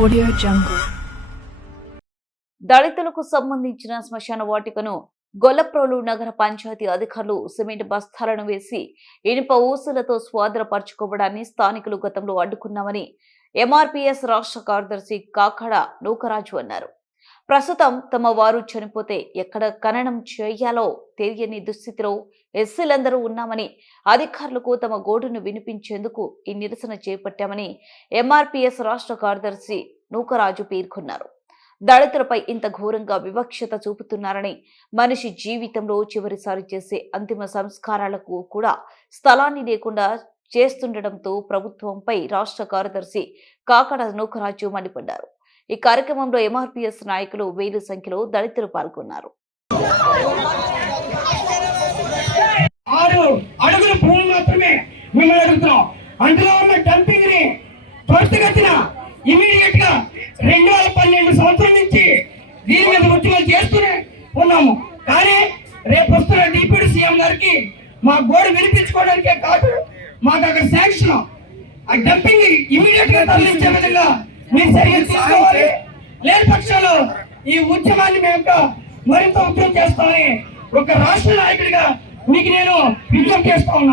Audio Jungle. దళితులకు సంబంధించిన శ్మశాన వాటికను గొల్లప్రోలు నగర పంచాయతీ అధికారులు సిమెంట్ బస్తాలను వేసి ఇనుప ఊసులతో స్వాధీనపరచుకోవడాన్ని స్థానికులు గతంలో అడ్డుకున్నామని ఎంఆర్పీఎస్ రాష్ట్ర కార్యదర్శి కాకడ నూకరాజు అన్నారు ప్రస్తుతం తమ వారు చనిపోతే ఎక్కడ ఖననం చేయాలో తెలియని దుస్థితిలో ఎస్సీలందరూ ఉన్నామని అధికారులకు తమ గోడును వినిపించేందుకు ఈ నిరసన చేపట్టామని ఎంఆర్పీఎస్ రాష్ట్ర కార్యదర్శి నూకరాజు పేర్కొన్నారు. దళితులపై ఇంత ఘోరంగా వివక్షత చూపుతున్నారని మనిషి జీవితంలో చివరిసారి చేసే అంతిమ సంస్కారాలకు కూడా స్థలాన్ని లేకుండా చేస్తుండటంతో ప్రభుత్వంపై రాష్ట్ర కార్యదర్శి కాకడ నూకరాజు మండిపడ్డారు. ఈ కార్యక్రమంలో ఎంఆర్పీఎస్ నాయకులు వేలు సంఖ్యలో దళితులు పాల్గొన్నారు. ఆరు అడుగుల భూమి మాత్రమే మిమ్మల్ని అడుగుతున్నాం. అందులో ఉన్న డంపింగ్ని త్వరితగతిన ఇమీడియట్గా రెండు వేల పన్నెండు సంవత్సరం నుంచి దీని మీద ఉద్యమాలు చేస్తూనే ఉన్నాము. కానీ రేపు వస్తున్న డిప్యూటీ సీఎం గారికి మా గోడు వినిపించుకోవడానికే కాదు మాకు అక్కడ శాంక్షన్. ఆ డంపింగ్ ఇమీడియట్గా తరలించే విధంగా మీరు చర్యలు తీసుకోవాలి. లేని పక్షంలో ఈ ఉద్యమాన్ని మేము మరింత ఉద్యమం చేస్తామని ఒక రాష్ట్ర నాయకుడిగా మీకు నేను విజ్ఞప్తి చేస్తా ఉన్నాను.